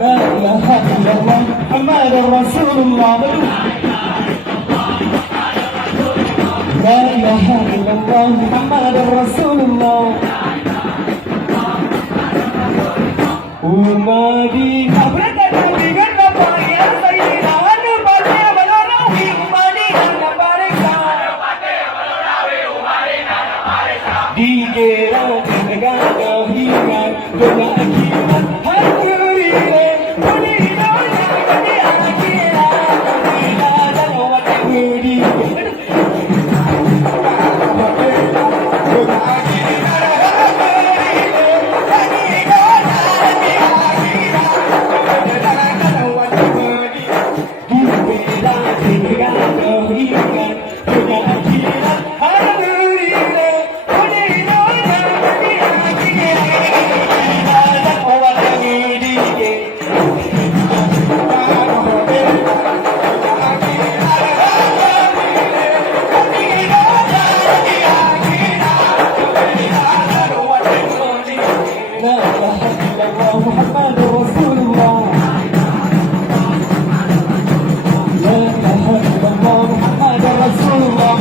لا إله إلا الله محمد رسول الله لا إله إلا الله محمد رسول الله أمادي أبرد بيجن باريا سيدنا أنبالي بلوناوي أمادي أنباريكا ديجيرا تنغانا هيرا دولاكيرا هاكوريرا ولينا يغني أكيرا ولينا دلوة وديرا محمد رسول الله لا إله إلا الله محمد رسول الله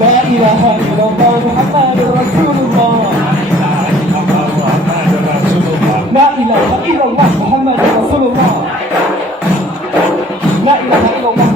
لا إله إلا الله محمد رسول الله لا إله إلا الله محمد رسول الله لا إله إلا الله